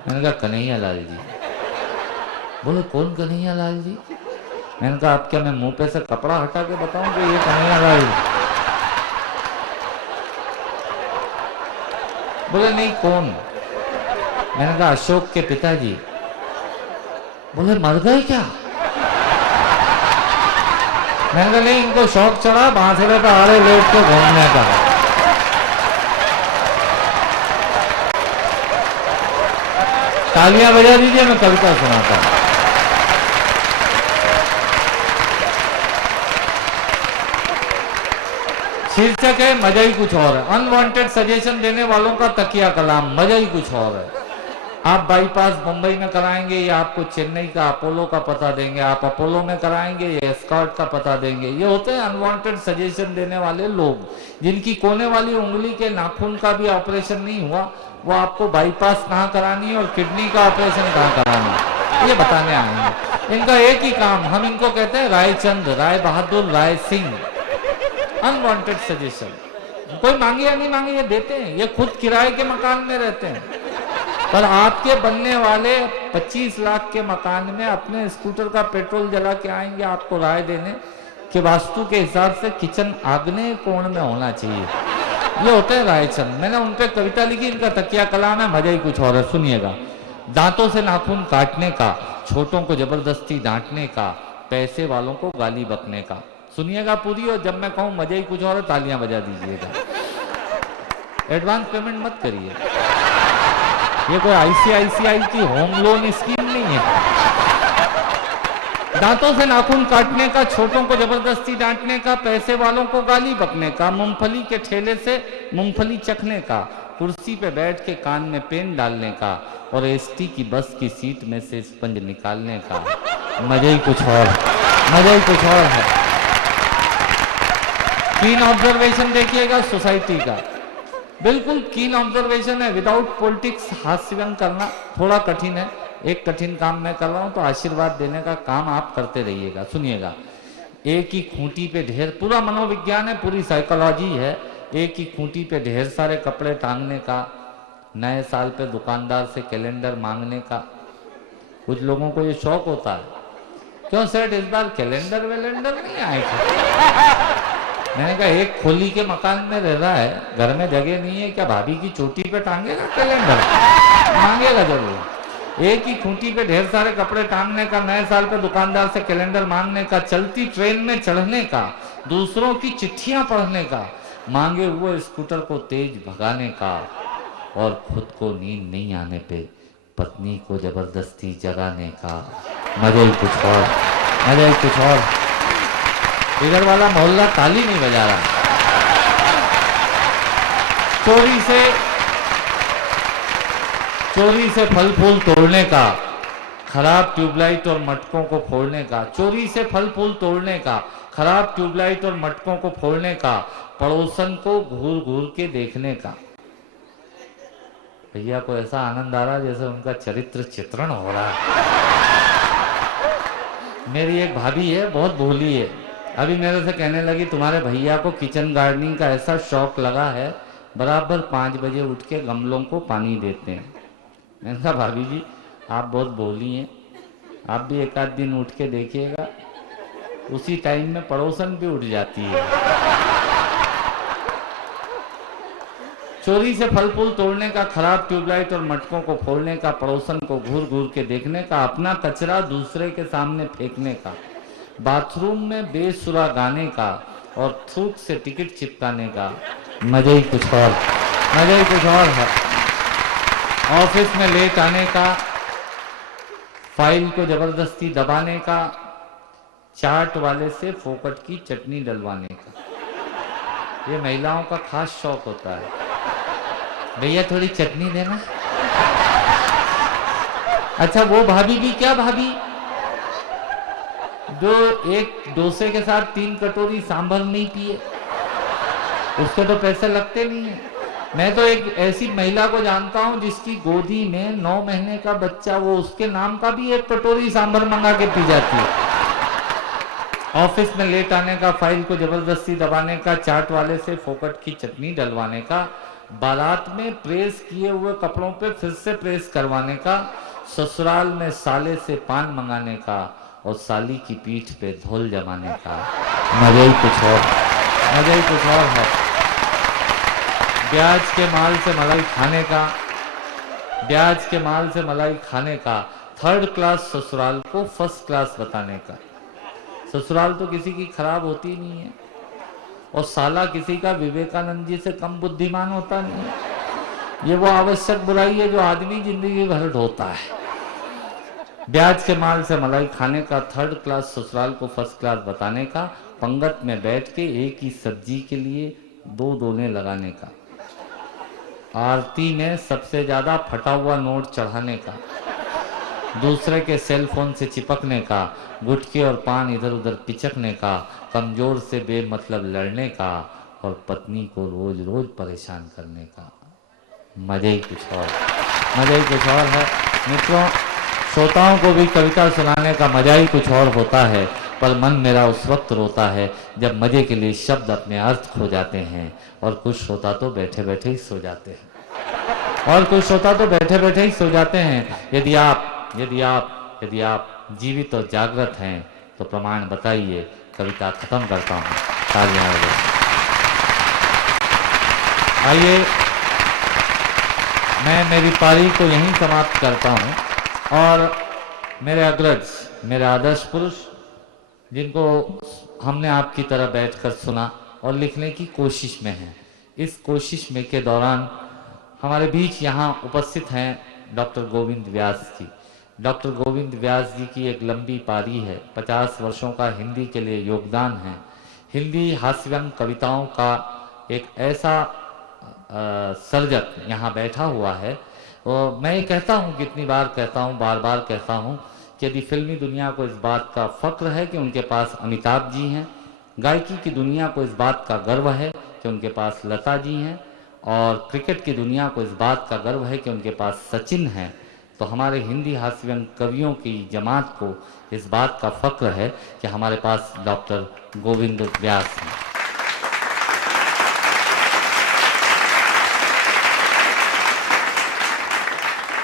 मैंने कहा कन्हैया लाल जी। बोले कौन कन्हैया लाल जी? मैंने कहा आप क्या मैं मुंह पे से कपड़ा हटा के बताऊं कि ये कन्हैया लाल जी? बोले नहीं कौन? मैंने कहा अशोक के पिताजी। बोले मर गए क्या? मैंने कहा नहीं, इनको शौक चढ़ा बांसुरी पे आड़े लेट के घूमने का। तालियां बजा दीजिए, मैं कविता सुनाता हूं। शीर्षक है मजा ही कुछ और है। अनवांटेड सजेशन देने वालों का तकिया कलाम, मजा ही कुछ और है। आप बाईपास मुंबई में कराएंगे या आपको चेन्नई का अपोलो का पता देंगे, आप अपोलो में कराएंगे या एस्कॉर्ट का पता देंगे। ये होते हैं अनवांटेड सजेशन देने वाले लोग, जिनकी कोने वाली उंगली के नाखून का भी ऑपरेशन नहीं हुआ, वो आपको बाईपास कहाँ करानी है और किडनी का ऑपरेशन कहाँ कराना है ये बताने आएंगे। इनका एक ही काम, हम इनको कहते हैं रायचंद, राय बहादुर, राय सिंह। अनवांटेड सजेशन, कोई मांगे या नहीं मांगे ये देते हैं। ये खुद किराए के मकान में रहते हैं, पर आपके बनने वाले 25 लाख के मकान में अपने स्कूटर का पेट्रोल जला के आएंगे आपको राय देने कि वास्तु के हिसाब से किचन आग्नेय कोण में होना चाहिए। ये होते हैं रायचंद। मैंने उन पे कविता लिखी, इनका तकिया कलाम है, मजा ही कुछ और है। सुनिएगा। दांतों से नाखून काटने का, छोटों को जबरदस्ती डांटने का, पैसे वालों को गाली बकने का। सुनिएगा पूरी, और जब मैं कहूं मजा ही कुछ और है तालियां बजा दीजिएगा। एडवांस पेमेंट मत करिए, ये कोई आईसीआईसीआई की होम लोन स्कीम नहीं है। दांतों से नाखून काटने का, छोटों को जबरदस्ती डांटने का, पैसे वालों को गाली बकने का, मूंगफली के ठेले से मूंगफली चखने का, कुर्सी पे बैठ के कान में पेन डालने का, और एसटी की बस की सीट में से स्पंज निकालने का। मजा ही कुछ और, मजा ही कुछ और है। कीन ऑब्जर्वेशन देखिएगा सोसाइटी का, बिल्कुल कीन ऑब्जर्वेशन है। विदाउट पॉलिटिक्स हास्य व्यंग करना थोड़ा कठिन है। एक कठिन काम मैं कर रहा हूं तो आशीर्वाद देने का काम आप करते रहिएगा। सुनिएगा। एक ही खूंटी पे ढेर, पूरा मनोविज्ञान है, पूरी साइकोलॉजी है। एक ही खूंटी पे ढेर सारे कपड़े टांगने का, नए साल पे दुकानदार से कैलेंडर मांगने का। कुछ लोगों को ये शौक होता है, क्यों सेठ इस बार कैलेंडर वैलेंडर नहीं आए थे? मैंने कहा एक खोली के मकान में रह रहा है, घर में जगह नहीं है, क्या भाभी की चोटी पे टांगेगा कैलेंडर? मांगेगा जरूर। एक ही खूंटी पे ढेर सारे कपड़े टांगने का, नए साल पे दुकानदार से कैलेंडर मांगने का, चलती ट्रेन में चढ़ने का, दूसरों की चिट्ठियां पढ़ने का, मांगे हुए स्कूटर को तेज भगाने का, और खुद को नींद नहीं आने पे पत्नी को जबरदस्ती जगाने का। मजा ही कुछ और, मजा ही कुछ और। इधर वाला मोहल्ला ताली नहीं बजा रहा। चोरी से फल फूल तोड़ने का, खराब ट्यूबलाइट और मटकों को फोड़ने का। चोरी से फल फूल तोड़ने का, खराब ट्यूबलाइट और मटकों को फोड़ने का, पड़ोसन को घूर घूर के देखने का। भैया को ऐसा आनंद आ रहा जैसे उनका चरित्र चित्रण हो रहा है। मेरी एक भाभी है, बहुत भोली है, अभी मेरे से कहने लगी तुम्हारे भैया को किचन गार्डनिंग का ऐसा शौक लगा है, बराबर 5 बजे उठ के गमलों को पानी देते हैं। मैंने कहा भाभी जी आप बहुत भोली हैं, आप भी एक आध दिन उठ के देखिएगा, उसी टाइम में पड़ोसन भी उठ जाती है। चोरी से फल फूल तोड़ने का, खराब ट्यूबलाइट और मटकों को फोड़ने का, पड़ोसन को घूर घूर के देखने का, अपना कचरा दूसरे के सामने फेंकने का, बाथरूम में बेसुरा गाने का, और थूक से टिकट चिपकाने का। मजा ही कुछ और, मजा ही कुछ और है। ऑफिस में लेट आने का, फाइल को जबरदस्ती दबाने का, चाट वाले से फोकट की चटनी डलवाने का। ये महिलाओं का खास शौक होता है। भैया थोड़ी चटनी देना। अच्छा वो भाभी भी क्या भाभी जो एक डोसे के साथ 3 कटोरी सांभर नहीं पिए, उसके तो पैसे लगते नहीं है। मैं तो एक ऐसी महिला को जानता हूं जिसकी गोदी में 9 महीने का बच्चा, वो उसके नाम का भी 1 कटोरी सांभर मंगा के पी जाती है। ऑफिस में लेट आने का, फाइल को जबरदस्ती दबाने का, चाट वाले से फोकट की चटनी डलवाने का, बारात में प्रेस किए हुए कपड़ों पे फिर से प्रेस करवाने का, ससुराल में साले से पान मंगाने का और साली की पीठ पे ढोल जमाने का मजा ही कुछ और, मजा ही कुछ और है। ब्याज के माल से मलाई खाने का, ब्याज के माल से मलाई खाने का, थर्ड क्लास ससुराल को फर्स्ट क्लास बताने का। ससुराल तो किसी की खराब होती नहीं है और साला किसी का विवेकानंद जी से कम बुद्धिमान होता नहीं है। ये वो आवश्यक बुराई है जो आदमी जिंदगी भर ढोता है। ब्याज के माल से मलाई खाने का, थर्ड क्लास ससुराल को फर्स्ट क्लास बताने का, पंगत में बैठ के एक ही सब्जी के लिए दो दोने लगाने का, आरती में सबसे ज्यादा फटा हुआ नोट चढ़ाने का, दूसरे के सेल फोन से चिपकने का, गुटके और पान इधर उधर पिचकने का, कमजोर से बेमतलब लड़ने का और पत्नी को रोज रोज परेशान करने का। मजे ही कुछ और, मजा ही कुछ और है। मित्रों, श्रोताओं को भी कविता सुनाने का मजा ही कुछ और होता है, पर मन मेरा उस वक्त रोता है जब मजे के लिए शब्द अपने अर्थ खो जाते हैं और कुछ श्रोता तो बैठे बैठे ही सो जाते हैं, और कुछ श्रोता तो बैठे बैठे ही सो जाते हैं। यदि आप जीवित और जागृत हैं तो प्रमाण बताइए। कविता खत्म करता हूँ, तालियां बजाइए। आइए, मैं मेरी पारी को यहीं समाप्त करता हूँ और मेरे अग्रज, मेरे आदर्श पुरुष, जिनको हमने आपकी तरह बैठकर सुना और लिखने की कोशिश में हैं, इस कोशिश में के दौरान हमारे बीच यहाँ उपस्थित हैं डॉक्टर गोविंद व्यास जी। डॉक्टर गोविंद व्यास जी की एक लंबी पारी है, 50 वर्षों का हिंदी के लिए योगदान है। हिंदी हास्यव्यंग कविताओं का एक ऐसा सर्जक यहाँ बैठा हुआ है। और मैं ये कहता हूँ, कितनी बार कहता हूँ, बार बार कहता हूँ कि यदि फिल्मी दुनिया को इस बात का फक्र है कि उनके पास अमिताभ जी हैं, गायकी की दुनिया को इस बात का गर्व है कि उनके पास लता जी हैं, और क्रिकेट की दुनिया को इस बात का गर्व है कि उनके पास सचिन हैं, तो हमारे हिंदी हास्यव्यंग कवियों की जमात को इस बात का फक्र है कि हमारे पास डॉक्टर गोविंद व्यास हैं।